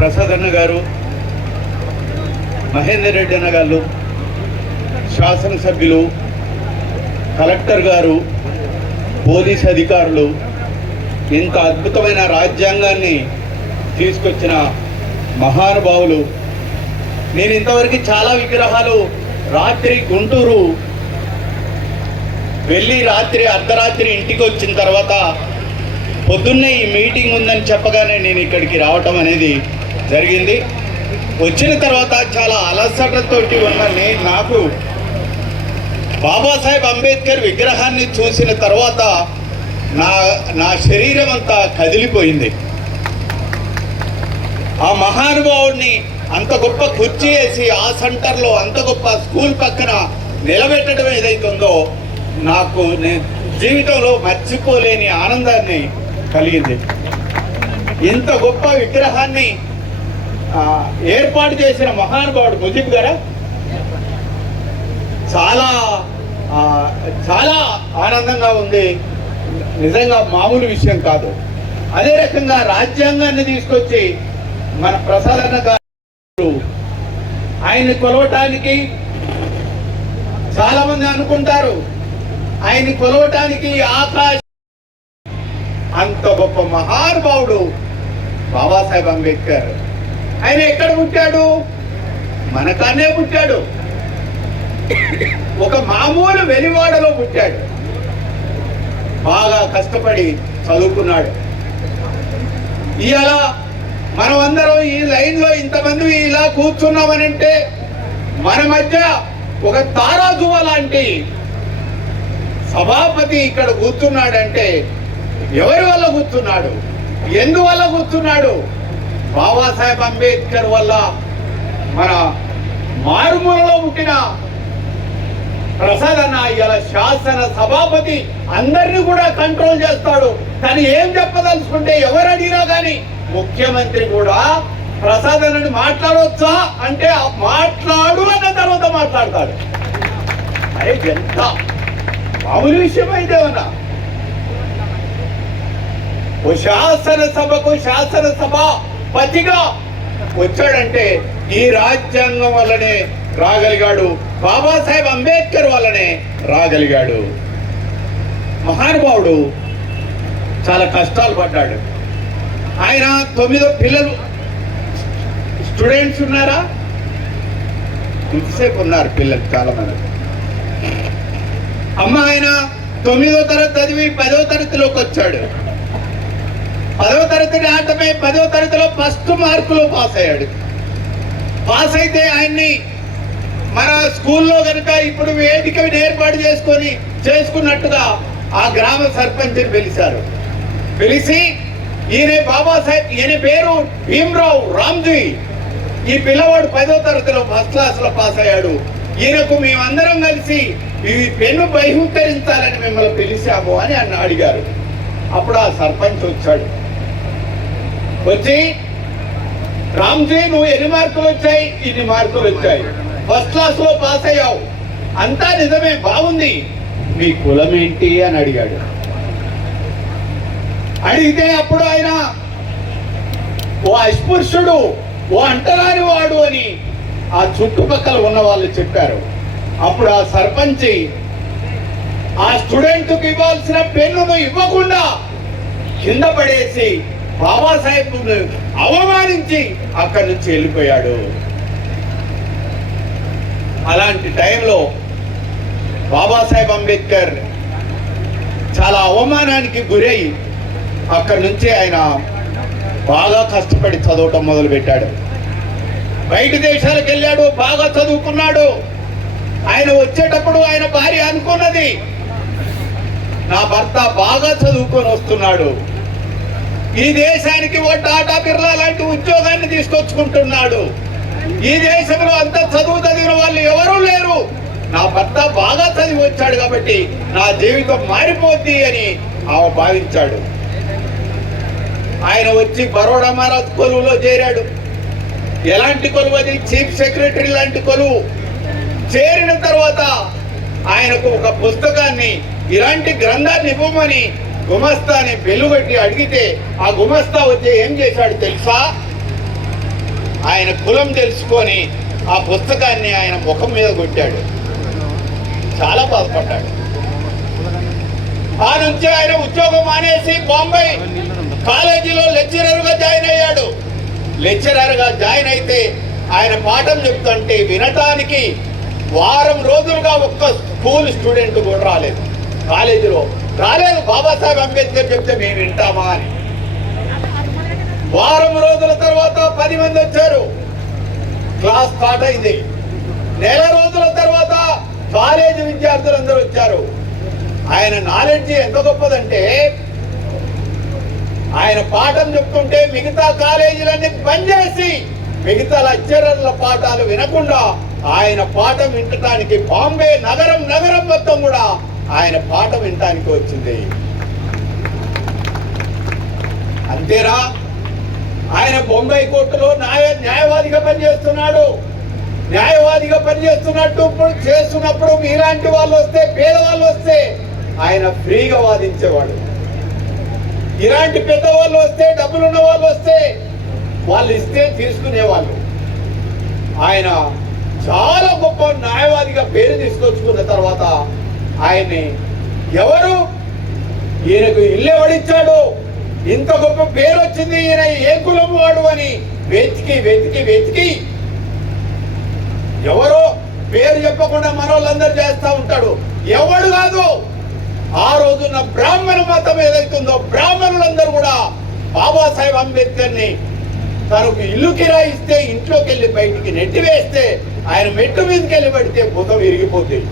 ప్రసాద్ అన్న గారు మహేందర్ రెడ్డి అన్న గారు శాసనసభ్యులు కలెక్టర్ గారు పోలీస్ అధికారులు ఇంత అద్భుతమైన రాజ్యాంగాన్ని తీసుకొచ్చిన మహానుభావులు. నేను ఇంతవరకు చాలా విగ్రహాలు రాత్రి గుంటూరు వెళ్ళి రాత్రి అర్ధరాత్రి ఇంటికి వచ్చిన తర్వాత పొద్దున్నే ఈ మీటింగ్ ఉందని చెప్పగానే నేను ఇక్కడికి రావటం అనేది జరిగింది. వచ్చిన తర్వాత చాలా అలసటతోటి ఉన్న నేను నాకు బాబాసాహెబ్ అంబేద్కర్ విగ్రహాన్ని చూసిన తర్వాత నా నా శరీరం అంతా కదిలిపోయింది. ఆ మహానుభావుడిని అంత గొప్ప కుర్చీ వేసి ఆ సెంటర్లో అంత గొప్ప స్కూల్ పక్కన నిలబెట్టడం ఏదైతుందో నాకు నేను జీవితంలో మర్చిపోలేని ఆనందాన్ని కలిగింది. ఇంత గొప్ప విగ్రహాన్ని ఏర్పాటు చేసిన మహానుభావుడు ముజిబ్ గారా? చాలా చాలా ఆనందంగా ఉంది. నిజంగా మామూలు విషయం కాదు. అదే రకంగా రాజ్యాంగాన్ని తీసుకొచ్చి మన ప్రసాదన్న గారు ఆయన్ని కొలవటానికి చాలా మంది అనుకుంటారు. ఆయన్ని కొలవటానికి ఆకాశ అంత గొప్ప మహానుభావుడు బాబాసాహెబ్ అంబేద్కర్. ఆయన ఎక్కడ పుట్టాడు? మనకానే పుట్టాడు. ఒక మామూలు వెలివాడలో పుట్టాడు. బాగా కష్టపడి చదువుకున్నాడు. ఇలా మనం అందరం ఈ లైన్లో ఇంతమంది ఇలా కూర్చున్నామనంటే మన మధ్య ఒక తారాజువ లాంటి సభాపతి ఇక్కడ కూర్చున్నాడంటే ఎవరి వల్ల కూర్చున్నాడు? ఎందువల్ల కూర్చున్నాడు? బాబాసాహెబ్ అంబేద్కర్ వల్ల మన మారుమూలలో పుట్టిన ప్రసాద్ అన్న ఇలా శాసన సభాపతి అందరినీ కూడా కంట్రోల్ చేస్తాడు. కానీ ఏం చెప్పదలుచుకుంటే ఎవరు అడిగినా కానీ ముఖ్యమంత్రి కూడా ప్రసాద్ అన్నని మాట్లాడవచ్చా అంటే మాట్లాడు అన్న తర్వాత మాట్లాడతాడు. అరే ఎంత మామూలు విషయం అయితే ఉన్నా ఓ శాసన సభకు శాసన సభ పతిగా వచ్చాడంటే ఈ రాజ్యాంగం వల్లనే రాగలిగాడు. బాబాసాహెబ్ అంబేద్కర్ వల్లనే రాగలిగాడు. మహానుభావుడు చాలా కష్టాలు పడ్డాడు. ఆయన తొమ్మిదో పిల్లలు. స్టూడెంట్స్ ఉన్నారా? ఇంతసేపు ఉన్నారు పిల్లలు చాలా మంది అమ్మ ఆయన తొమ్మిదో తరగతి చదివి పదో తరగతిలోకి వచ్చాడు. పదో తరగతి ఆటమే పదో తరగతిలో ఫస్ట్ మార్కులో పాస్ అయ్యాడు. పాస్ అయితే ఆయన్ని మన స్కూల్లో కనుక ఇప్పుడు వేదిక ఏర్పాటు చేసుకొని చేసుకున్నట్టుగా ఆ గ్రామ సర్పంచ్ని పిలిచారు. పిలిచి ఈయన బాబాసాహెబ్ ఈయన పేరు భీమరావు రామ్జీ. ఈ పిల్లవాడు పదో తరగతిలో ఫస్ట్ క్లాస్లో పాస్ అయ్యాడు. ఈయనకు మేమందరం కలిసి ఈ పెన్ను బహిష్కరించాలని మిమ్మల్ని పిలిచాము అని అన్న అడిగారు. అప్పుడు ఆ సర్పంచ్ వచ్చాడు. వచ్చి రామ్జీ నువ్వు ఎన్ని మార్కులు వచ్చాయి? ఇన్ని మార్కులు వచ్చాయి. ఫస్ట్ క్లాస్లో పాస్ అయ్యావు. అంతా నిజమే బాగుంది. మీ కులం ఏంటి అని అడిగాడు. అడిగితే అప్పుడు ఆయన ఓ అస్పృశ్యుడు ఓ అంటరాని వాడు అని ఆ చుట్టుపక్కల ఉన్న వాళ్ళు చెప్పారు. అప్పుడు ఆ సర్పంచి ఆ స్టూడెంట్కి ఇవ్వాల్సిన పెన్నును ఇవ్వకుండా కింద పడేసి బాబాసాహెబ్ అవమానించి అక్కడి నుంచి వెళ్ళిపోయాడు. అలాంటి టైంలో బాబాసాహెబ్ అంబేద్కర్ చాలా అవమానానికి గురై అక్కడి నుంచి ఆయన బాగా కష్టపడి చదవటం మొదలుపెట్టాడు. బయట దేశాలకు వెళ్ళాడు బాగా చదువుకున్నాడు. ఆయన వచ్చేటప్పుడు ఆయన భార్య అనుకున్నది నా భర్త బాగా చదువుకొని వస్తున్నాడు. ఈ దేశానికి ఓ టాటా బిర్లా లాంటి ఉద్యోగాన్ని తీసుకొచ్చుకుంటున్నాడు. ఈ దేశంలో అంత చదువు చదివిన వాళ్ళు ఎవరూ లేరు. నా భర్త బాగా చదివి వచ్చాడు కాబట్టి నా జీవితం మారిపోద్ది అని ఆమె భావించాడు. ఆయన వచ్చి బరోడా మహారాజ్ కొలువులో చేరాడు. ఎలాంటి కొలువు అది? చీఫ్ సెక్రటరీ లాంటి కొలువు. చేరిన తర్వాత ఆయనకు ఒక పుస్తకాన్ని ఇలాంటి గ్రంథాన్ని ఇవ్వమని గుమస్తాని వెలుగట్టి అడిగితే ఆ గుమస్తా వచ్చి ఏం చేశాడు తెలుసా? ఆయన కులం తెలుసుకొని ఆ పుస్తకాన్ని ఆయన ముఖం మీద కొట్టాడు. చాలా బాధపడ్డాడు. ఆ నుంచి ఆయన ఉద్యోగం మానేసి బాంబే కాలేజీలో లెక్చరర్గా జాయిన్ అయ్యాడు. లెక్చరర్గా జాయిన్ అయితే ఆయన పాఠం చెప్తుంటే వినటానికి వారం రోజులుగా ఒక్క స్కూల్ స్టూడెంట్ కూడా రాలేదు. కాలేజీలో రాలేదు బాబాసాహెబ్ అంబేద్కర్ చెప్తే మేము వింటామా అని. వారం రోజుల తర్వాత పది మంది వచ్చారు. క్లాస్ స్టార్ట్ అయింది. నెల రోజుల తర్వాత కాలేజీ విద్యార్థులందరూ వచ్చారు. ఆయన నాలెడ్జ్ ఎంత గొప్పదంటే ఆయన పాఠం చెప్తుంటే మిగతా కాలేజీలన్నీ పనిచేసి మిగతా లెక్చరర్ల పాఠాలు వినకుండా ఆయన పాఠం వినటానికి బాంబే నగరం నగరం మొత్తం కూడా ఆయన పాఠం వినటానికి వచ్చింది. అంతేరా? ఆయన బొంబాయి కోర్టులో న్యాయ న్యాయవాదిగా పనిచేస్తున్నాడు. న్యాయవాదిగా పనిచేస్తున్నట్టు ఇప్పుడు చేస్తున్నప్పుడు మీలాంటి వాళ్ళు వస్తే పేదవాళ్ళు వస్తే ఆయన ఫ్రీగా వాదించేవాడు. ఇలాంటి పెద్దవాళ్ళు వస్తే డబ్బులున్న వాళ్ళు వస్తే వాళ్ళు ఇస్తే తీసుకునేవాళ్ళు. ఆయన చాలా గొప్ప న్యాయవాదిగా పేరు తీసుకొచ్చుకున్న తర్వాత ఆయన్ని ఎవరు? ఈయనకు ఇల్లు ఎవడిచ్చాడు ఇంత గొప్ప పేరు వచ్చింది ఈయన ఏ కులం వాడు అని వెతికి వెతికి వెతికి ఎవరో పేరు చెప్పకుండా మనోళ్ళందరూ చేస్తా ఉంటాడు. ఎవడు కాదు. ఆ రోజున బ్రాహ్మణ మతం ఏదైతుందో బ్రాహ్మణులందరూ కూడా బాబాసాహెబ్ అంబేద్కర్ని తనకు ఇల్లు కిరాయిస్తే ఇంట్లోకి వెళ్ళి బయటికి నెట్టి వేస్తే ఆయన మెట్టు మీదకి వెళ్ళి పడితే బుధం విరిగిపోతుంది.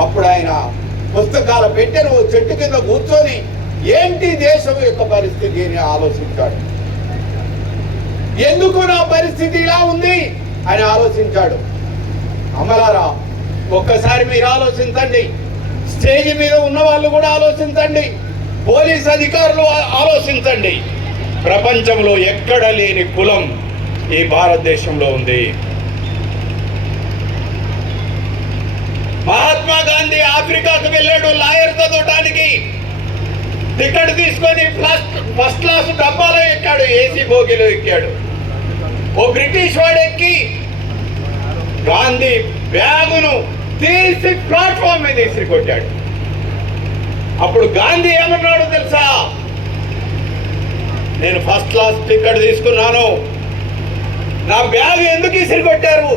అప్పుడు ఆయన పుస్తకాల పెట్టెను ఓ చెట్టు కింద కూర్చొని ఏంటి దేశం యొక్క పరిస్థితి అని ఆలోచించాడు. ఎందుకు నా పరిస్థితి ఇలా ఉంది అని ఆలోచించాడు. అమలారా ఒక్కసారి మీరు ఆలోచించండి. స్టేజ్ మీద ఉన్న వాళ్ళు కూడా ఆలోచించండి. పోలీస్ అధికారులు ఆలోచించండి. ప్రపంచంలో ఎక్కడ లేని కులం ఈ భారతదేశంలో ఉంది మహాత్మా ఆఫ్రికాకు వెళ్ళాడు లాయర్ చదవటానికి టికెట్ తీసుకొని ఫస్ట్ ఫస్ట్ క్లాస్ డబ్బాలో ఎక్కాడు ఏసీ బోగిలో ఎక్కాడు. ఓ బ్రిటిష్ వాడు ఎక్కి గాంధీ బ్యాగును తీసి ప్లాట్ఫామ్ మీద ఇసిరి కొట్టాడు అప్పుడు గాంధీ ఏమన్నాడు తెలుసా? నేను ఫస్ట్ క్లాస్ టికెట్ తీసుకున్నాను. నా బ్యాగ్ ఎందుకు ఇసిరి కొట్టారు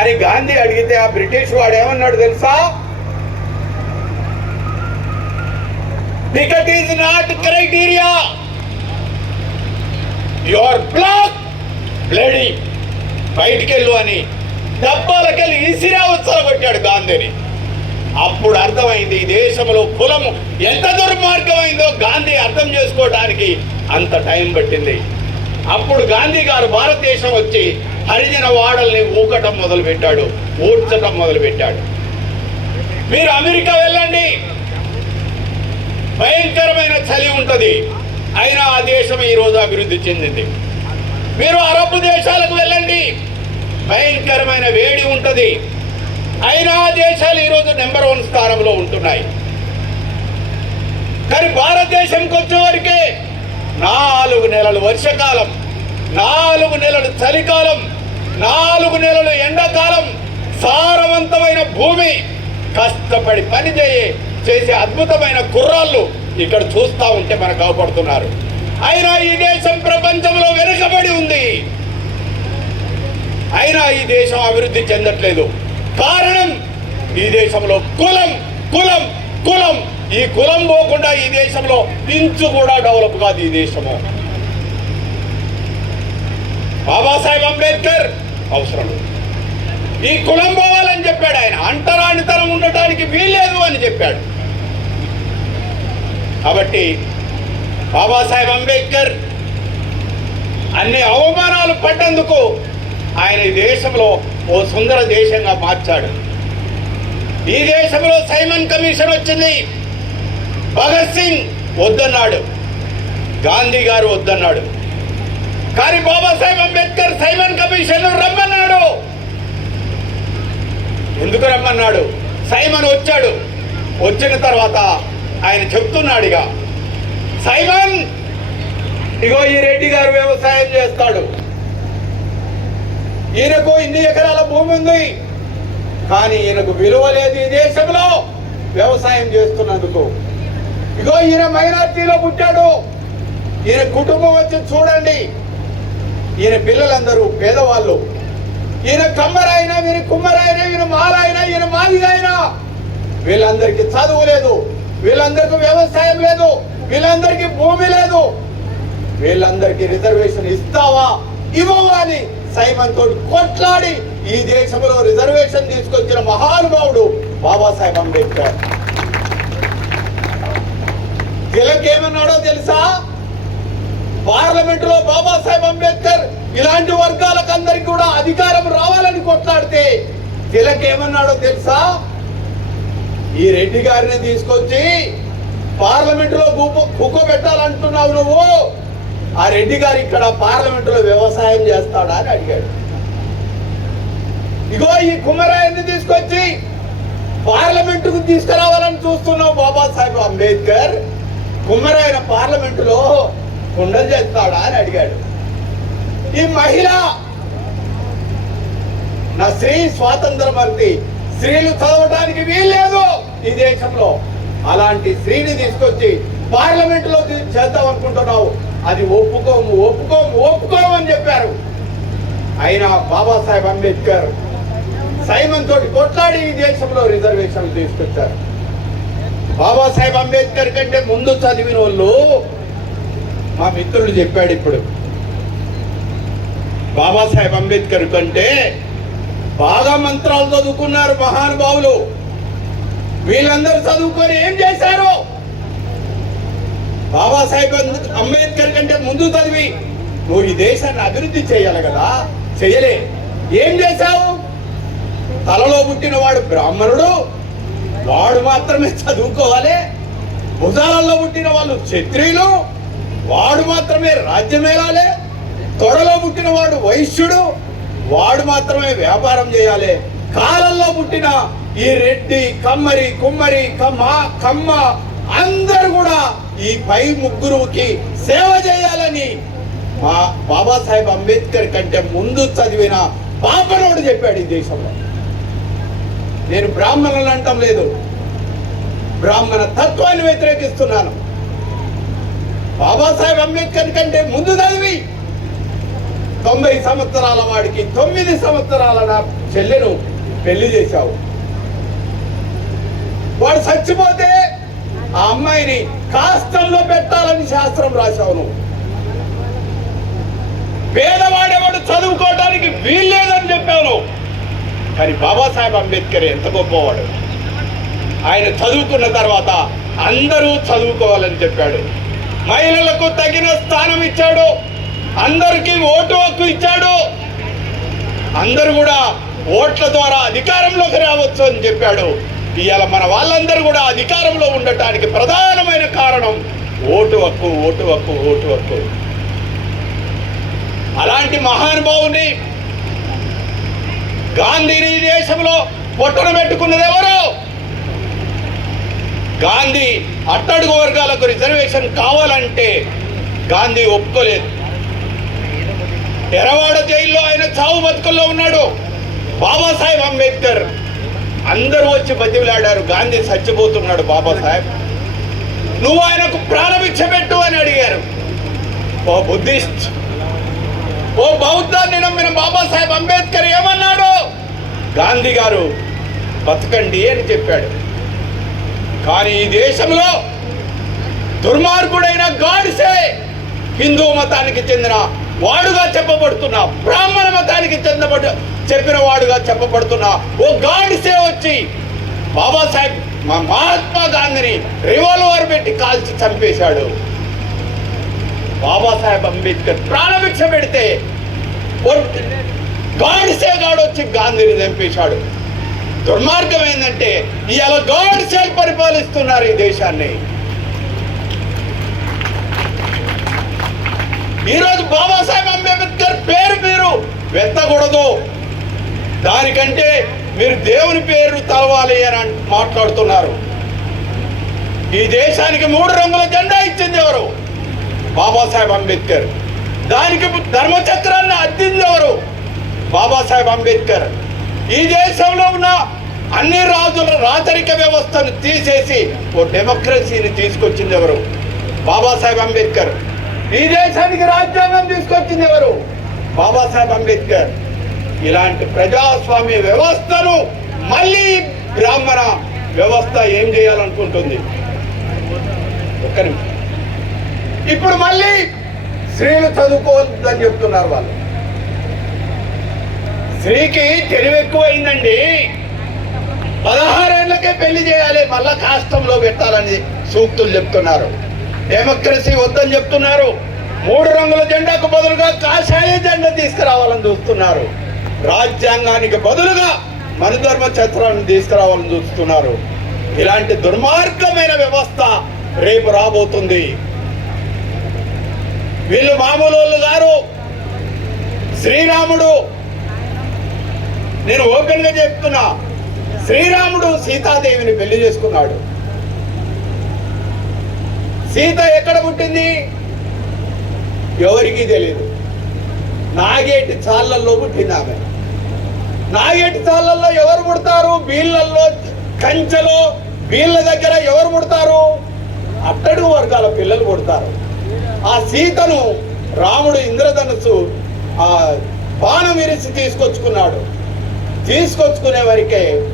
అని గాంధీ అడిగితే ఆ బ్రిటిష్ వాడు ఏమన్నాడు తెలుసా? Ticket is not criteria your black bloody బయటికెళ్ళు అని డబ్బాలకెళ్ళి ఇసిరా కొట్టాడు గాంధీని. అప్పుడు అర్థమైంది ఈ దేశంలో కులం ఎంత దుర్మార్గమైందో గాంధీ అర్థం చేసుకోవడానికి అంత టైం పట్టింది. అప్పుడు గాంధీ గారు భారతదేశం వచ్చి హరిజన వాడల్ని ఊకటం మొదలుపెట్టాడు ఊడ్చటం మొదలుపెట్టాడు. మీరు అమెరికా వెళ్ళండి. భయంకరమైన చలి ఉంటుంది. అయినా ఆ దేశం ఈ రోజు అభివృద్ధి చెందింది. మీరు అరబ్ దేశాలకు వెళ్ళండి. భయంకరమైన వేడి ఉంటుంది. అయినా ఆ దేశాలు ఈరోజు నెంబర్ వన్ స్థానంలో ఉంటున్నాయి. కానీ భారతదేశంకి వచ్చేవరకే నాలుగు నెలలు వర్షకాలం నాలుగు నెలలు చలికాలం నాలుగు నెలలు ఎండాకాలం సారవంతమైన భూమి కష్టపడి పనిచేయే చేసే అద్భుతమైన కుర్రాళ్ళు ఇక్కడ చూస్తా ఉంటే మనకు అవపడుతున్నారు. అయినా ఈ దేశం ప్రపంచంలో వెనుకబడి ఉంది. అయినా ఈ దేశం అభివృద్ధి చెందట్లేదు. కారణం ఈ దేశంలో కులం కులం కులం. ఈ కులం పోకుండా ఈ దేశంలో ఇంచు కూడా డెవలప్ కాదు ఈ దేశము. బాబాసాహెబ్ అంబేద్కర్ అవసరం ఈ కులం పోవాలని చెప్పాడు ఆయన. అంటరానితనం ఉండటానికి వీల్లేదు అని చెప్పాడు. కాబట్టి బాబాసాహెబ్ అంబేద్కర్ అన్ని అవమానాలు పడ్డందుకు ఆయన ఈ దేశంలో ఓ సుందర దేశంగా మార్చాడు. ఈ దేశంలో సైమన్ కమిషన్ వచ్చింది. భగత్ సింగ్ వద్దన్నాడు. గాంధీ గారు వద్దన్నాడు. కానీ బాబాసాహెబ్ అంబేద్కర్ సైమన్ కమిషన్ రమ్మన్నాడు. ఎందుకు రమ్మన్నాడు? సైమన్ వచ్చాడు. వచ్చిన తర్వాత ఆయన చెప్తున్నాడు ఇక సైమన్ ఇగో ఈ రెడ్డి గారు వ్యవసాయం చేస్తాడు. ఈయనకు ఇన్ని ఎకరాల భూమి ఉంది. కానీ ఈయనకు విలువ లేదు ఈ దేశంలో వ్యవసాయం చేస్తున్నందుకు. ఇగో ఈయన మైనార్టీలో పుట్టాడు. ఈయన కుటుంబం వచ్చి చూడండి. ఈయన పిల్లలందరూ పేదవాళ్ళు. ఈయన కమ్మరైనా ఈయన కుమ్మరైనా ఈయన మాలైనా ఈయన మాదిగైనా. వీళ్ళందరికీ చదువు లేదు. వీళ్ళందరికీ వ్యవసాయం లేదు. వీళ్ళందరికీ భూమి లేదు. వీళ్ళందరికీ రిజర్వేషన్ ఇస్తావా? ఇవ్వవా అని సైమన్ తోటి కొట్లాడి ఈ దేశంలో రిజర్వేషన్ తీసుకొచ్చిన మహానుభావుడు బాబాసాహెబ్ అంబేద్కర్. తిలకేమన్నాడో తెలుసా? పార్లమెంట్లో బాబాసాహెబ్ అంబేద్కర్ ఇలాంటి వర్గాలకు అందరికి కూడా అధికారం రావాలని కొట్లాడితే తిలక్ ఏమన్నాడో తెలుసా? ఈ రెడ్డి గారిని తీసుకొచ్చి పార్లమెంట్లో కుక్క పెట్టాలంటున్నావు నువ్వు. ఆ రెడ్డి గారు ఇక్కడ పార్లమెంట్లో వ్యవసాయం చేస్తాడా అని అడిగాడు. ఇగో ఈ కుమ్మరాయన్ని తీసుకొచ్చి పార్లమెంటుకు తీసుకురావాలని చూస్తున్నావు బాబాసాహెబ్ అంబేద్కర్. కుమ్మరాయన పార్లమెంటులో కుండలు చేస్తాడా అని అడిగాడు. ఈ మహిళ నా స్త్రీ స్వాతంత్ర భక్తి స్త్రీలు చదవడానికి వీల్లేదు ఈ దేశంలో. అలాంటి స్త్రీని తీసుకొచ్చి పార్లమెంట్లో చేద్దాం అనుకుంటున్నావు. అది ఒప్పుకోము ఒప్పుకోము ఒప్పుకోము అని చెప్పారు. అయినా బాబాసాహెబ్ అంబేద్కర్ సైమన్ తోటి కొట్లాడి ఈ దేశంలో రిజర్వేషన్లు తీసుకొచ్చారు. బాబాసాహెబ్ అంబేద్కర్ కంటే ముందు చదివిన వాళ్ళు మా మిత్రుడు చెప్పాడు ఇప్పుడు. బాబాసాహెబ్ అంబేద్కర్ కంటే బాగా మంత్రాలు చదువుకున్నారు మహానుభావులు. వీళ్ళందరూ చదువుకొని ఏం చేశారు? బాబాసాహెబ్ అంబేద్కర్ కంటే ముందు చదివి నువ్వు ఈ దేశాన్ని అభివృద్ధి చేయాలి కదా చేయలే. ఏం చేశావు? తలలో పుట్టిన వాడు బ్రాహ్మణుడు వాడు మాత్రమే చదువుకోవాలి. భుజాలలో పుట్టిన వాళ్ళు క్షత్రియులు వాడు మాత్రమే రాజ్యమేలాలి. తొడలో పుట్టిన వాడు వైశ్యుడు వాడు మాత్రమే వ్యాపారం చేయాలి. కాలంలో పుట్టిన ఈ రెడ్డి కమ్మరి కుమ్మరి కమ్మ కమ్మ అందరు కూడా ఈ పై ముగ్గురుకి సేవ చేయాలని మా బాబాసాహెబ్ అంబేద్కర్ కంటే ముందు చదివిన పాపనోడు చెప్పాడు ఈ దేశంలో. నేను బ్రాహ్మణులను అంటం లేదు. బ్రాహ్మణ తత్వాన్ని వ్యతిరేకిస్తున్నాను. బాబాసాహెబ్ అంబేద్కర్ కంటే ముందు చదివి తొంభై సంవత్సరాల వాడికి తొమ్మిది సంవత్సరాల నా చెల్లెను పెళ్ళి చేశావు. వాడు చచ్చిపోతే ఆ అమ్మాయిని కాష్టంలో పెట్టాలని శాస్త్రం రాశావు నువ్వు. పేదవాడెవడు చదువుకోవడానికి వీల్లేదని చెప్పాను కానీ బాబాసాహెబ్ అంబేద్కర్ ఎంత గొప్పవాడు. ఆయన చదువుకున్న తర్వాత అందరూ చదువుకోవాలని చెప్పాడు. మహిళలకు తగిన స్థానం ఇచ్చాడు. అందరికీ ఓటు హక్కు ఇచ్చాడు. అందరూ కూడా ఓట్ల ద్వారా అధికారంలోకి రావచ్చు అని చెప్పాడు. ఇవాళ మన వాళ్ళందరూ కూడా అధికారంలో ఉండటానికి ప్రధానమైన కారణం ఓటు హక్కు ఓటు హక్కు ఓటు హక్కు. అలాంటి మహానుభావుని గాంధీని ఈ దేశంలో పొట్టన పెట్టుకున్నది ఎవరు? గాంధీ అట్టడుగు వర్గాలకు రిజర్వేషన్ కావాలంటే గాంధీ ఒప్పుకోలేదు. ఎరవాడ జైల్లో ఆయన చావు బతుకుల్లో ఉన్నాడు. బాబాసాహెబ్ అంబేద్కర్. అందరూ వచ్చి బతిమిలాడారు. గాంధీ చచ్చిపోతున్నాడు బాబాసాహెబ్. నువ్వు ఆయనకు ప్రాణభిక్ష పెట్టు అని అడిగారు. ఓ బుద్ధిస్ట్. ఓ బౌద్ధాన్ని నమ్మిన బాబాసాహెబ్ అంబేద్కర్ ఏమన్నాడు? గాంధీ గారు బతకండి అని చెప్పాడు. కానీ ఈ దేశంలో దుర్మార్గుడైన గాడిసే హిందూ మతానికి చెందిన వాడుగా చెప్పబడుతున్న బ్రాహ్మణ మతానికి చెందబడు చెప్పిన వాడుగా చెప్పబడుతున్న ఓ గాడిసే వచ్చి బాబాసాహెబ్ మా మహాత్మా గాంధీని రివాల్వర్ పెట్టి కాల్చి చంపేశాడు. బాబాసాహెబ్ అంబేద్కర్ ప్రాణభిక్ష పెడితే గాడిసే గాడొచ్చి వచ్చి గాంధీని చంపేశాడు. దుర్మార్గం ఏంటంటే ఇవాళ గాడిసేలు పరిపాలిస్తున్నారు ఈ దేశాన్ని. ఈరోజు బాబా వెత్తకూడదు. దానికంటే మీరు దేవుని పేరు తలవాలి అని మాట్లాడుతున్నారు. ఈ దేశానికి మూడు రంగుల జెండా ఇచ్చింది ఎవరు? బాబాసాహెబ్ అంబేద్కర్. దానికి ధర్మచక్రాన్ని అద్దింది ఎవరు? బాబాసాహెబ్ అంబేద్కర్. ఈ దేశంలో ఉన్న అన్ని రాజుల రాచరిక వ్యవస్థను తీసేసి ఓ డెమోక్రసీని తీసుకొచ్చింది ఎవరు? బాబాసాహెబ్ అంబేద్కర్. ఈ దేశానికి రాజ్యాంగం తీసుకొచ్చింది ఎవరు? బాబాసాహెబ్ అంబేద్కర్ ఇలాంటి ప్రజాస్వామ్య వ్యవస్థను మళ్ళీ బ్రాహ్మణ వ్యవస్థ ఏం చేయాలనుకుంటుంది? ఒక్క నిమిషం. ఇప్పుడు మళ్ళీ స్త్రీలు చదువుకోవద్దని చెప్తున్నారు వాళ్ళు. స్త్రీకి తెలివి ఎక్కువైందండి. పదహారేళ్ళకే పెళ్ళి చేయాలి మళ్ళా కాష్టంలో పెట్టాలని సూక్తులు చెప్తున్నారు. డెమోక్రసీ వద్దని చెప్తున్నారు. మూడు రంగుల జెండాకు బదులుగా కాషాయ జెండా తీసుకురావాలని చూస్తున్నారు. రాజ్యాంగానికి బదులుగా మనుధర్మ చట్రాలను తీసుకురావాలని చూస్తున్నారు. ఇలాంటి దుర్మార్గమైన వ్యవస్థ రేపు రాబోతుంది. వీళ్ళు మామూలు వాళ్ళు గారు. శ్రీరాముడు. నేను ఓపెన్గా చెప్తున్నా. శ్రీరాముడు సీతాదేవిని పెళ్ళి చేసుకున్నాడు. సీత ఎక్కడ పుట్టింది? ఎవరికీ తెలియదు నాగేటి చాళ్ళల్లో పుట్టింది ఆమె. నాగేటి చాళ్ళల్లో ఎవరు పుడతారు? బీళ్ళల్లో కంచెలో బీళ్ళ దగ్గర ఎవరు పుడతారు? అట్టడుగు వర్గాల పిల్లలు పుడతారు. ఆ సీతను రాముడు ఇంద్రధనుసు ఆ బాణం విరిసి తీసుకొచ్చుకున్నాడు. తీసుకొచ్చుకునే వరకే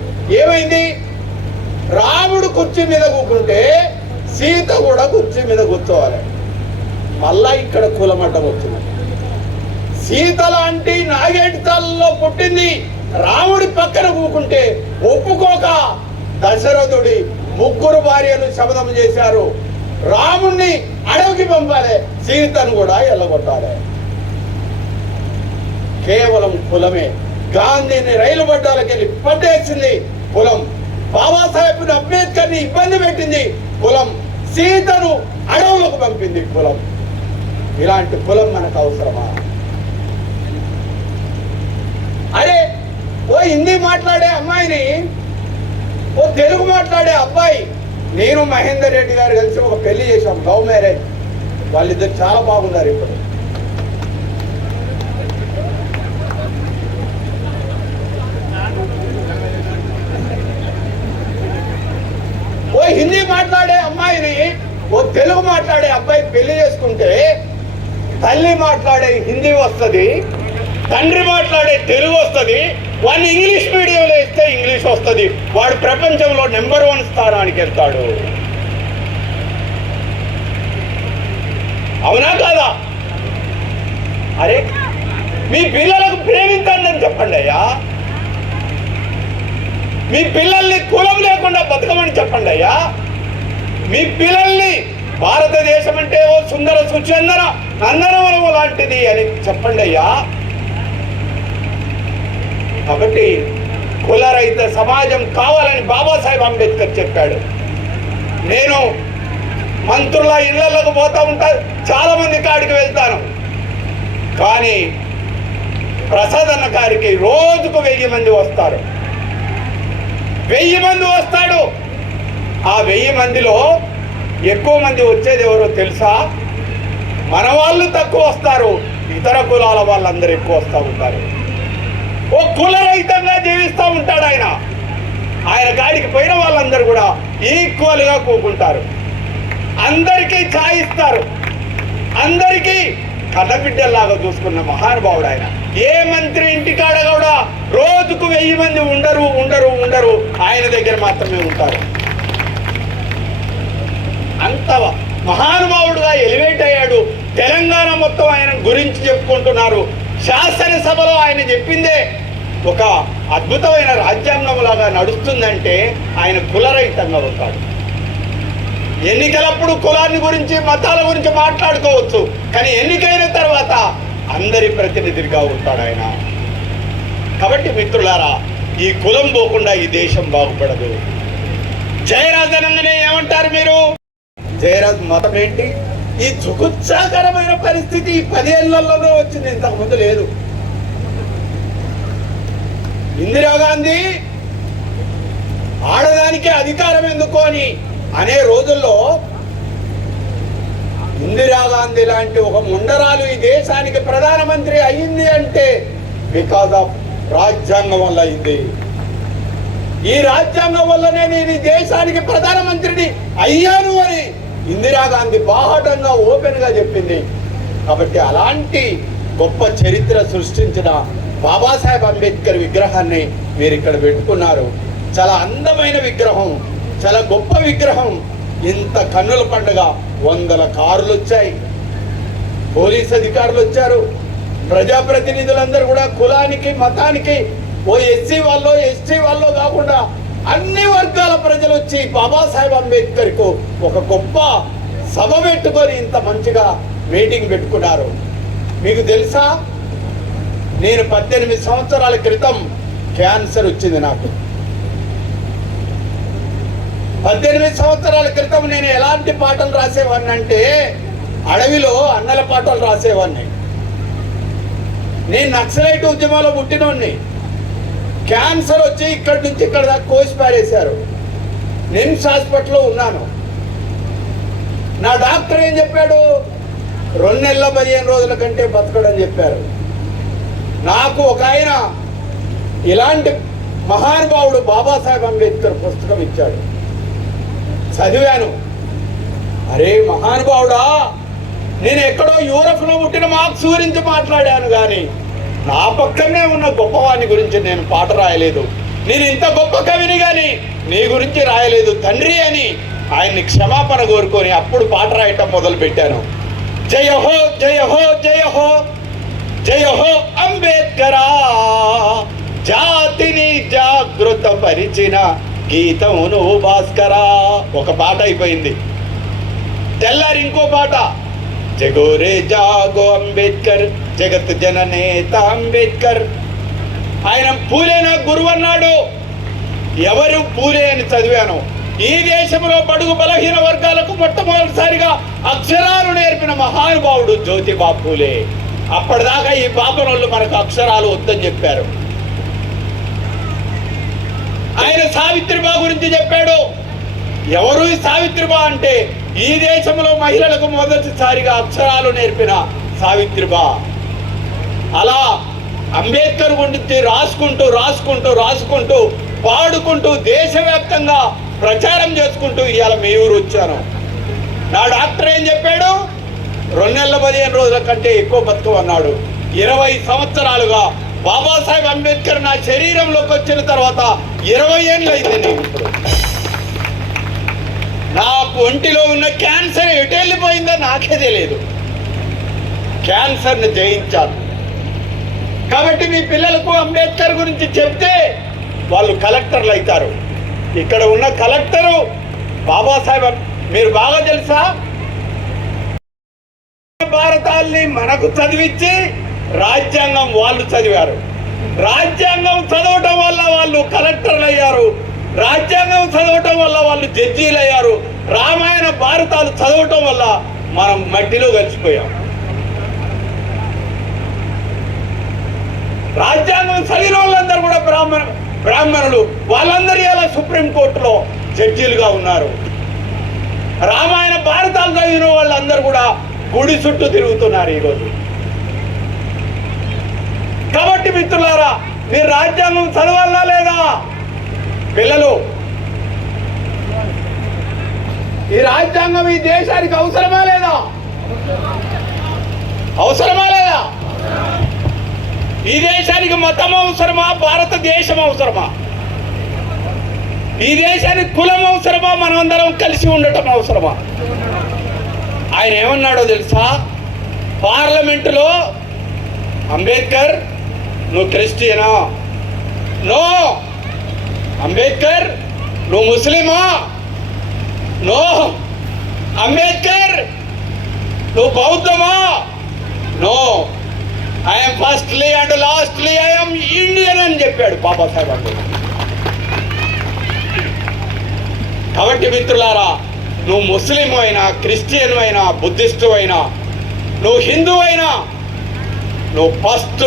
ఏమైంది? రాముడు కుర్చీ మీద కూకుంటే సీత కూడా కుర్చీ మీద కూర్చోవాలి. మళ్ళా ఇక్కడ కులమడ్డం వచ్చింది సీత లాంటి నాగేటితల్లో పుట్టింది రాముడి పక్కన కూకుంటే ఒప్పుకోక దశరథుడి ముగ్గురు భార్యలు శబదం చేశారు. రాముణ్ణి అడవికి పంపాలి సీతను కూడా ఎల్లగొట్టాలి. కేవలం కులమే. గాంధీని రైలు పడ్డాలకెళ్ళి పట్టేసింది కులం. బాబాసాహెబ్ అంబేద్కర్ని ఇబ్బంది పెట్టింది కులం. సీతను అడవులకు పంపింది కులం. ఇలాంటి కులం మనకు అవసరమా? అరే ఓ హిందీ మాట్లాడే అమ్మాయిని ఓ తెలుగు మాట్లాడే అబ్బాయి నేను మహేందర్ రెడ్డి గారు కలిసి ఒక పెళ్ళి చేశాం లవ్ మ్యారేజ్. వాళ్ళిద్దరు చాలా బాగున్నారు ఇప్పుడు. ఓ హిందీ మాట్లాడే అమ్మాయిని ఓ తెలుగు మాట్లాడే అబ్బాయి పెళ్ళి చేసుకుంటే తల్లి మాట్లాడే హిందీ వస్తుంది తండ్రి మాట్లాడే తెలుగు వస్తుంది వాడిని ఇంగ్లీష్ మీడియంలో ఇస్తే ఇంగ్లీష్ వస్తుంది. వాడు ప్రపంచంలో నెంబర్ వన్ స్థానానికి వెళ్తాడు. అవునా కాదా? అరే మీ పిల్లలకు ప్రేమించండి అని చెప్పండి అయ్యా. మీ పిల్లల్ని కులం లేకుండా బతకమని చెప్పండి అయ్యా. మీ పిల్లల్ని భారతదేశం అంటే ఓ సుందర సుచందన. నందనవనము లాంటిది అని చెప్పండి అయ్యా. కాబట్టి కులరహిత సమాజం కావాలని బాబాసాహెబ్ అంబేద్కర్ చెప్పాడు. నేను మంత్రుల ఇళ్ళకు పోతా ఉంటా చాలా మంది కాడికి వెళ్తాను. కానీ ప్రసాద్ అన్న గారికి రోజుకు వెయ్యి మంది వస్తారు. వెయ్యి మంది వస్తాడు. ఆ వెయ్యి మందిలో ఎక్కువ మంది వచ్చేది ఎవరో తెలుసా? మన వాళ్ళు తక్కువ వస్తారు ఇతర కులాల వాళ్ళందరూ ఎక్కువ వస్తూ ఉంటారు. ఓ కులరహితంగా జీవిస్తూ ఉంటాడు ఆయన. ఆయన గాడికి పోయిన వాళ్ళందరూ కూడా ఈక్వల్గా కూకుంటారు. అందరికీ ఛాయ్ ఇస్తారు. అందరికీ కన్నబిడ్డల్లాగా చూసుకున్న మహానుభావుడు ఆయన. ఏ మంత్రి ఇంటికాడ కూడా రోజుకు వెయ్యి మంది ఉండరు ఉండరు ఉండరు. ఆయన దగ్గర మాత్రమే ఉంటారు. అంత మహానుభావుడుగా ఎలివేట్ అయ్యాడు. తెలంగాణ మొత్తం ఆయన గురించి చెప్పుకుంటున్నారు. శాసనసభలో ఆయన చెప్పిందే ఒక అద్భుతమైన రాజ్యాంగంలాగా నడుస్తుందంటే ఆయన కులరహితంగా ఉంటాడు. ఎన్నికలప్పుడు కులాన్ని గురించి మతాల గురించి మాట్లాడుకోవచ్చు. కానీ ఎన్నికైన తర్వాత అందరి ప్రతినిధిగా ఉంటాడు ఆయన. కాబట్టి మిత్రులారా ఈ కులం పోకుండా ఈ దేశం బాగుపడదు. జయరాజ్ ఏమంటారు మీరు? జయరాజ్ మతం ఏంటి? ఈ చుకుత్సాకరమైన పరిస్థితి ఈ పదేళ్ళలోనే వచ్చింది. ఇంతకు ముందు లేదు. ఇందిరాగాంధీ ఆడదానికే అధికారం ఎందుకు అని అనే రోజుల్లో ఇందిరాగాంధీ లాంటి ఒక ముండరాలు ఈ దేశానికి ప్రధానమంత్రి అయ్యింది అంటే బికాస్ ఆఫ్ రాజ్యాంగం వల్ల అయింది. ఈ రాజ్యాంగం వల్లనే నేను ఈ దేశానికి ప్రధానమంత్రిని అయ్యాను అని ఇందిరాగాంధీ బాహటంగా ఓపెన్గా చెప్పింది. కాబట్టి అలాంటి గొప్ప చరిత్ర సృష్టించిన బాబాసాహెబ్ అంబేద్కర్ విగ్రహాన్ని మీరు ఇక్కడ పెట్టుకున్నారు. చాలా అందమైన విగ్రహం చాలా గొప్ప విగ్రహం. ఇంత కన్నుల పండుగ వందల కార్లు వచ్చాయి పోలీస్ అధికారులు వచ్చారు. ప్రజాప్రతినిధులందరూ కూడా కులానికి మతానికి ఓ ఎస్సీ వాళ్ళు ఎస్టీ వాళ్ళు కాకుండా అన్ని వర్గాల ప్రజలు వచ్చి బాబాసాహెబ్ అంబేద్కర్కు ఒక గొప్ప సభ పెట్టుకొని ఇంత మంచిగా మీటింగ్ పెట్టుకున్నారు. మీకు తెలుసా? నేను పద్దెనిమిది సంవత్సరాల క్రితం క్యాన్సర్ వచ్చింది నాకు. పద్దెనిమిది సంవత్సరాల క్రితం నేను ఎలాంటి పాటలు రాసేవాడిని అంటే అడవిలో అన్నల పాటలు రాసేవాడిని నేను నక్సలైట్ ఉద్యమంలో పుట్టినోడిని. క్యాన్సర్ వచ్చి ఇక్కడి నుంచి ఇక్కడ దాకా కోసి పారేశారు నిమ్స్ హాస్పిటల్లో ఉన్నాను. నా డాక్టర్ ఏం చెప్పాడు? రెండు నెలల పదిహేను రోజుల కంటే బతకడని చెప్పారు. నాకు ఒక ఆయన ఇలాంటి మహానుభావుడు బాబాసాహెబ్ అంబేద్కర్ పుస్తకం ఇచ్చాడు. చదివాను. అరే మహానుభావుడా నేను ఎక్కడో యూరప్లో పుట్టిన మార్క్స్ గురించి మాట్లాడాను కానీ నా పక్కనే ఉన్న గొప్పవాని గురించి నేను పాట రాయలేదు. నేను ఇంత గొప్ప కవిని కానీ నీ గురించి రాయలేదు తండ్రి అని ఆయన్ని క్షమాపణ కోరుకొని అప్పుడు పాట రాయటం మొదలు పెట్టాను జయ హో జయ హో జయ హో జయ హో అంబేద్కరా జాతిని జాగృత పరిచిన గీతమును భాస్కరా. ఒక పాట అయిపోయింది. తెల్లారి ఇంకో పాట. జగోరే జాగో అంబేద్కర్ జగత్ జననేత అంబేద్కర్. ఆయన పూలేన గురువు అన్నాడు ఎవరు పూలే అని చదివాను. ఈ దేశంలో బడుగు బలహీన వర్గాలకు మొట్టమొదటిసారిగా అక్షరాలు నేర్పిన మహానుభావుడు జ్యోతిబా పూలే. అప్పటిదాకా ఈ పాపనోళ్ళు మనకు అక్షరాలు వద్దని చెప్పారు. ఆయన సావిత్రిబా గురించి చెప్పాడు. ఎవరు ఈ సావిత్రిబా అంటే? ఈ దేశంలో మహిళలకు మొదటిసారిగా అక్షరాలు నేర్పిన సావిత్రిబా. అలా అంబేద్కర్ గురించి రాసుకుంటూ రాసుకుంటూ రాసుకుంటూ పాడుకుంటూ దేశవ్యాప్తంగా ప్రచారం చేసుకుంటూ ఇవాళ మీ ఊరు వచ్చాను. నా డాక్టర్ ఏం చెప్పాడు? రెండు నెలల పదిహేను రోజుల కంటే ఎక్కువ బతుకమన్నాడు ఇరవై సంవత్సరాలుగా బాబాసాహెబ్ అంబేద్కర్ నా శరీరంలోకి వచ్చిన తర్వాత ఇరవై ఏళ్ళు అయితే నేను ఇప్పుడు. నా ఒంటిలో ఉన్న క్యాన్సర్ ఎటు వెళ్ళిపోయిందో నాకే తెలియదు క్యాన్సర్ని జయించాలి. కాబట్టి మీ పిల్లలకు అంబేద్కర్ గురించి చెప్తే వాళ్ళు కలెక్టర్లు అవుతారు. ఇక్కడ ఉన్న కలెక్టరు బాబాసాహెబ్ మీరు బాగా తెలుసా? భారతాల్ని మనకు చదివించి రాజ్యాంగం వాళ్ళు చదివారు. రాజ్యాంగం చదవటం వల్ల వాళ్ళు కలెక్టర్లు అయ్యారు. రాజ్యాంగం చదవటం వల్ల వాళ్ళు జడ్జీలు అయ్యారు రామాయణ భారతాలు చదవటం వల్ల మనం మట్టిలో కలిసిపోయాం. రాజ్యాంగం చదివిన వాళ్ళందరూ కూడా బ్రాహ్మణ బ్రాహ్మణులు. వాళ్ళందరూ ఇలా సుప్రీంకోర్టులో జడ్జీలుగా ఉన్నారు. రామాయణ భారతాలు చదివిన వాళ్ళందరూ కూడా గుడి చుట్టూ తిరుగుతున్నారు ఈరోజు. కాబట్టి మిత్రులారా మీరు రాజ్యాంగం చదవాలా లేదా? పిల్లలు ఈ రాజ్యాంగం ఈ దేశానికి అవసరమా లేదా? అవసరమా లేదా? ఈ దేశానికి మతం అవసరమా? భారతదేశం అవసరమా? ఈ దేశానికి కులం అవసరమా? మనమందరం కలిసి ఉండటం అవసరమా? ఆయన ఏమన్నాడో తెలుసా? పార్లమెంటులో అంబేద్కర్ నువ్వు క్రిస్టియనా? నో! అంబేద్కర్ నువ్వు ముస్లిమా? నో. అంబేద్కర్ నువ్వు బౌద్ధమా? No. I'm firstly and lastly I'm Indian అని చెప్పాడు బాబాసాహెబ్ అంబేద్కర్. కాబట్టి మిత్రులారా నువ్వు ముస్లిం అయినా క్రిస్టియన్ అయినా బుద్ధిస్టు అయినా నువ్వు హిందూ అయినా నువ్వు ఫస్ట్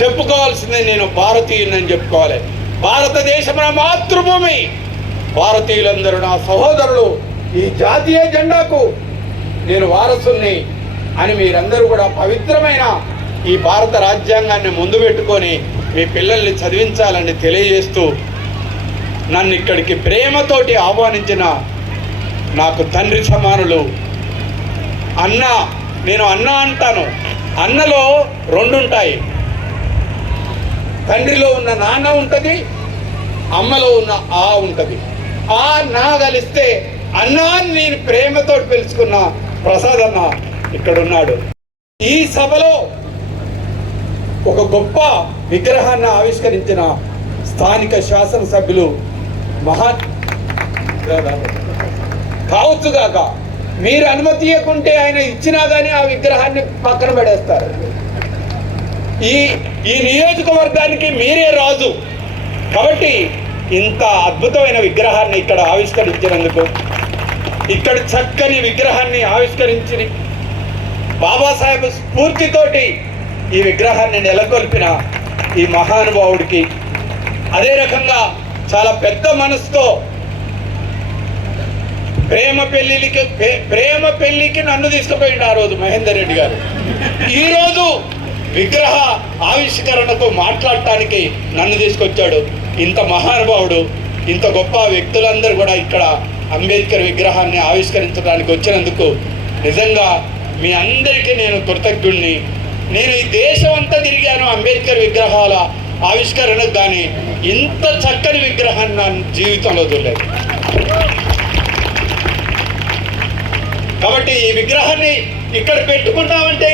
చెప్పుకోవాల్సిందే నేను భారతీయుని చెప్పుకోవాలి. భారతదేశం నా మాతృభూమి. భారతీయులందరూ నా సహోదరులు ఈ జాతీయ జెండాకు నేను వారసుల్ని అని మీరందరూ కూడా పవిత్రమైన ఈ భారత రాజ్యాంగాన్ని ముందు పెట్టుకొని మీ పిల్లల్ని చదివించాలని తెలియజేస్తూ నన్ను ఇక్కడికి ప్రేమతోటి ఆహ్వానించిన నాకు తండ్రి సమానులు అన్న నేను అన్న అంటాను. అన్నలో రెండు ఉంటాయి తండ్రిలో ఉన్న నాన్న ఉంటుంది అమ్మలో ఉన్న ఆ ఉంటుంది. ఆ నా కలిస్తే అన్నా నేను ప్రేమతో పిలుచుకున్న ప్రసాద్ అన్న ఇక్కడ ఉన్నాడు ఈ సభలో ఒక గొప్ప విగ్రహాన్ని ఆవిష్కరించిన స్థానిక శాసనసభ్యులు మహా కావచ్చుగాక మీరు అనుమతి ఇవ్వకుంటే ఆయన ఇచ్చినా కానీ ఆ విగ్రహాన్ని పక్కన పడేస్తారు. ఈ ఈ నియోజకవర్గానికి మీరే రాజు. కాబట్టి ఇంత అద్భుతమైన విగ్రహాన్ని ఇక్కడ ఆవిష్కరించినందుకు ఇక్కడ చక్కని విగ్రహాన్ని ఆవిష్కరించి బాబాసాహెబ్ స్ఫూర్తితోటి ఈ విగ్రహాన్ని నెలకొల్పిన ఈ మహానుభావుడికి అదే రకంగా చాలా పెద్ద మనసుతో ప్రేమ పెళ్ళికి ప్రేమ పెళ్ళికి నన్ను తీసుకుపోయిండు ఆ రోజు మహేందర్ రెడ్డి గారు. ఈరోజు విగ్రహ ఆవిష్కరణకు మాట్లాడటానికి నన్ను తీసుకొచ్చాడు. ఇంత మహానుభావుడు ఇంత గొప్ప వ్యక్తులందరూ కూడా ఇక్కడ అంబేద్కర్ విగ్రహాన్ని ఆవిష్కరించడానికి వచ్చినందుకు నిజంగా మీ అందరికీ నేను కృతజ్ఞుణ్ణి. నేను ఈ దేశం అంతా తిరిగాను అంబేద్కర్ విగ్రహాల ఆవిష్కరణకు కానీ ఇంత చక్కని విగ్రహాన్ని నా జీవితంలో చూడలేదు. కాబట్టి ఈ విగ్రహాన్ని ఇక్కడ పెట్టుకుంటామంటే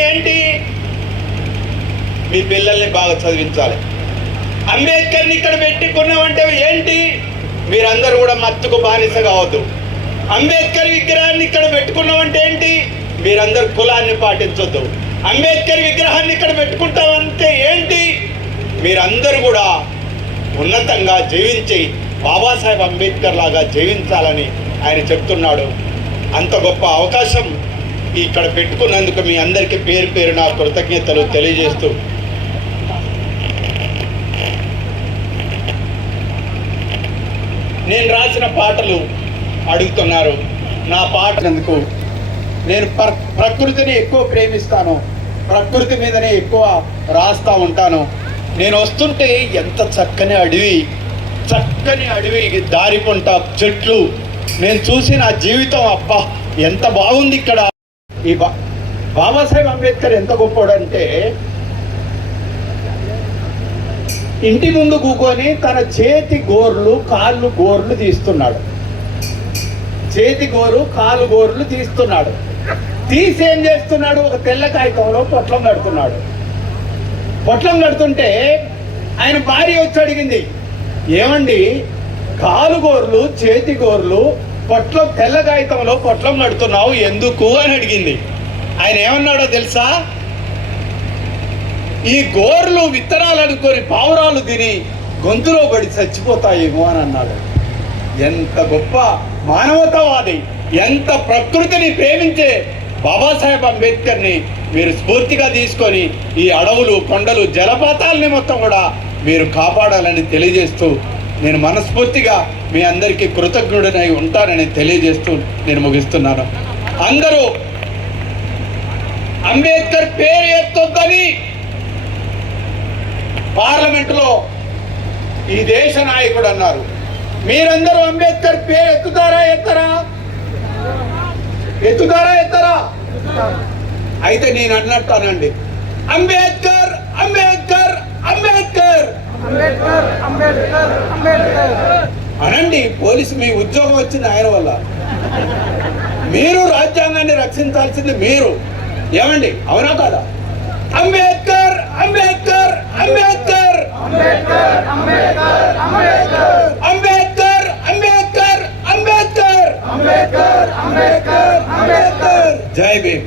మీ పిల్లల్ని బాగా చదివించాలి. అంబేద్కర్ని ఇక్కడ పెట్టుకున్నామంటే ఏంటి? మీరందరూ కూడా మత్తుకు బానిస కావద్దు అంబేద్కర్ విగ్రహాన్ని ఇక్కడ పెట్టుకున్నామంటే ఏంటి? మీరందరూ కులాన్ని పాటించొద్దు. అంబేద్కర్ విగ్రహాన్ని ఇక్కడ పెట్టుకుంటామంటే ఏంటి? మీరందరూ కూడా ఉన్నతంగా జీవించి బాబాసాహెబ్ అంబేద్కర్ లాగా జీవించాలని ఆయన చెప్తున్నాడు. అంత గొప్ప అవకాశం ఇక్కడ పెట్టుకున్నందుకు మీ అందరికీ పేరు పేరు నా కృతజ్ఞతలు తెలియజేస్తూ నేను రాసిన పాటలు అడుగుతున్నారు. నా పాటలందుకు నేను ప్ర- ప్రకృతిని ఎక్కువ ప్రేమిస్తాను. ప్రకృతి మీదనే ఎక్కువ రాస్తా ఉంటాను. నేను వస్తుంటే ఎంత చక్కని అడవి చక్కని అడవి దారి పొంట చెట్లు. నేను చూసి నా జీవితం అబ్బా ఎంత బాగుంది ఇక్కడ. ఈ బా బాబాసాహెబ్ అంబేద్కర్ ఎంత గొప్పోడంటే ఇంటి ముందు కూకొని తన చేతి గోర్లు కాళ్ళు గోర్లు తీస్తున్నాడు. చేతి గోరు కాలు గోర్లు తీస్తున్నాడు. తీసి ఏం చేస్తున్నాడు? ఒక తెల్ల కాగితంలో పొట్లం కడుతున్నాడు. పొట్లం కడుతుంటే ఆయన భార్య వచ్చి అడిగింది ఏమండి కాలు గోర్లు చేతి గోర్లు పొట్లం తెల్ల కాగితంలో పొట్లం కడుతున్నావు? ఎందుకు? అని అడిగింది. ఆయన ఏమన్నాడో తెలుసా? ఈ గోర్లు విత్తనాలు అనుకొని పావురాలు తిని గొంతులో పడి చచ్చిపోతాయేమో అని అన్నాడు. ఎంత గొప్ప మానవతావాది ఎంత ప్రకృతిని ప్రేమించే బాబాసాహెబ్ అంబేద్కర్ని మీరు స్ఫూర్తిగా తీసుకొని ఈ అడవులు కొండలు జలపాతాలని మొత్తం కూడా మీరు కాపాడాలని తెలియజేస్తూ నేను మనస్ఫూర్తిగా మీ అందరికీ కృతజ్ఞుడనై ఉంటానని తెలియజేస్తూ నేను ముగిస్తున్నాను. అందరూ అంబేద్కర్ పేరు ఎత్తొద్దని పార్లమెంటులో ఈ దేశ నాయకుడు అన్నారు. మీరందరూ అంబేద్కర్ పేరు ఎత్తుతారా ఎత్తరా? ఎత్తుతారా ఎత్తరా? అయితే నేను అన్నట్టానండి. అంబేద్కర్ అంబేద్కర్ అంబేద్కర్! అంబేద్కర్ అంబేద్కర్ అంబేద్కర్! అనండి పోలీసు మీ ఉద్యోగం వచ్చింది ఆయన వల్ల. మీరు రాజ్యాంగాన్ని రక్షించాల్సింది మీరు. ఏమండి? అవునా కాదా? అంబేద్కర్! అంబేద్కర్ అంబేద్కర్ అంబేద్కర్ అంబేద్కర్ అంబేద్కర్ అంబేద్కర్ అంబేద్కర్ అంబేద్కర్ అంబేద్కర్ అంబేద్కర్ అంబేద్కర్ జై భీమ్